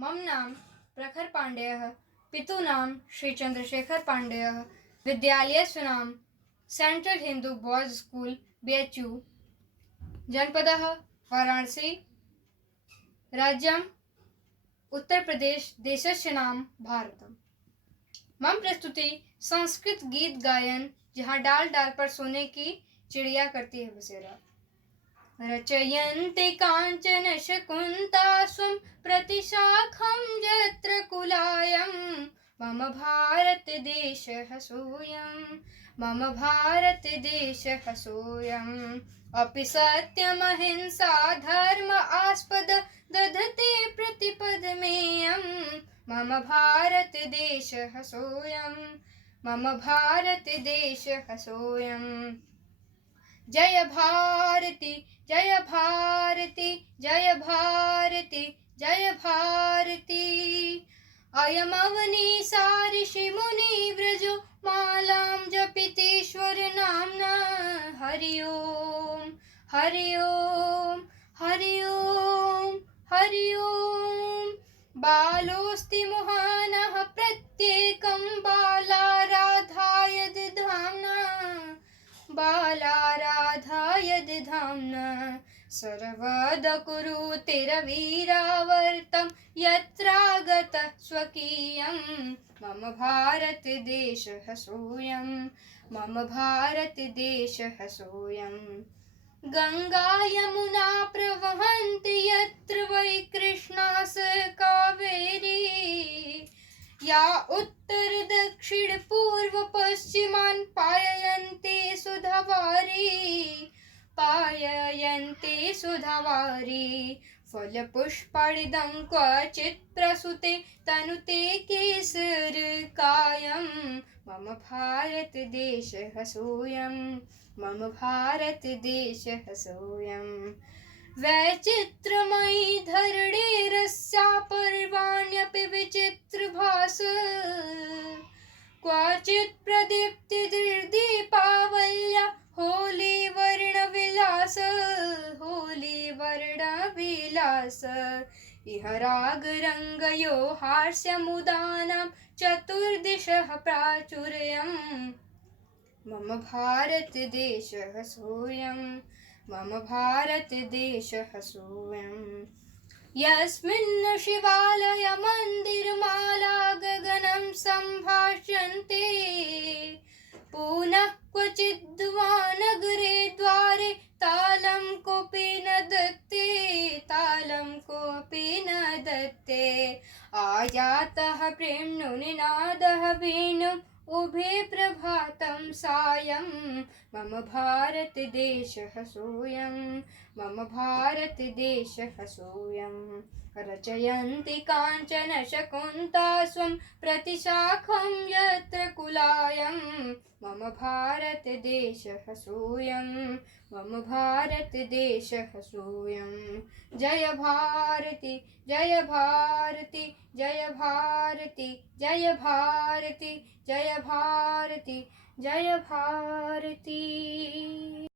मम नाम प्रखर पाण्डेयः, पितुः नाम श्री चंद्रशेखर पाण्डेयः, विद्यालयस्य नाम central Hindu boys school BHU, जनपदः वाराणसी, राज्यम् उत्तर प्रदेश, देशस्य नाम भारतम्। मम प्रस्तुति संस्कृत गीत गायन जहाँ डाल डाल पर सोने की चिड़िया करती है बसेरा। रचयन्ति कांचन शकुन्तास्वं प्रतिशाखं यत्र कुलायं मम भारत देशः सोऽयं, मम भारत देशः सोऽयम्। अपि सत्यमहिंसा धर्म आस्पद दधते प्रतिपदमेयं मम भारत देशः सोऽयं, मम भारत देशः सोऽयम्। जय भारती जय भारती जय भारती जय भारती। अयमवनीसा ऋषिमुनि व्रजो मालां जपितेश्वर नाम्ना। हरि ओम हरि ओम हरि ओम हरि ओम। बालोऽस्ति मुहानः प्रत्येकं बालाराधाय दधाम्ना, बालाराधाय दधाम्ना। सर्वदा कुरुते रविरावर्तं यत्रागतः स्वकीयं मम भारत देशः सोऽयं, मम भारत देशः सोऽयं। गंगा यमुना प्रवहन्ति यत्र वै कृष्णा कावेरी, या उत्तर दक्षिण पूर्व पश्चिमान् पाययन्ति सुधावारी, पाययन्ति सुधावारी। फलपुष्पाणिदं क्वचित् प्रसूते तनुते केसरकायं मम भारत देशः सोऽयं, मम भारत देशः सोऽयं। वैचित्रमयी धरणिरस्या पर्वाण्यपि विचित्रभास, क्वचित् प्रदीप्तिर्दीपावल्या होली वर्णविलास, होली वर्णविलास। इह रागरङ्गयो हास्यमुदानां चतुर्दिशः प्राचुर्यं मम भारत देशः सोऽयं, मम भारत देशः सोऽयं। यस्मिन् शिवालय मन्दिरमाला गगनं सम्भाष्यन्ते, पुनः क्वचिद्वा नगरे द्वारे तालं कोऽपि न दत्ते, तालं कोऽपि न दत्ते। आयातः प्रेम्णुनिनादः वेणुम् उभे प्रभातं सायं मम भारत देशः सोऽयं, मम भारत देशः सोऽयं। रचयन्ति काञ्चन शकुन्तास्वं प्रतिशाखं यत्र कुलायं मम भारत देशः सोऽयं, मम भारत देशः सोऽयं। जय भारती जय भारती जय भारती जय भारती जय भारती जय भारती।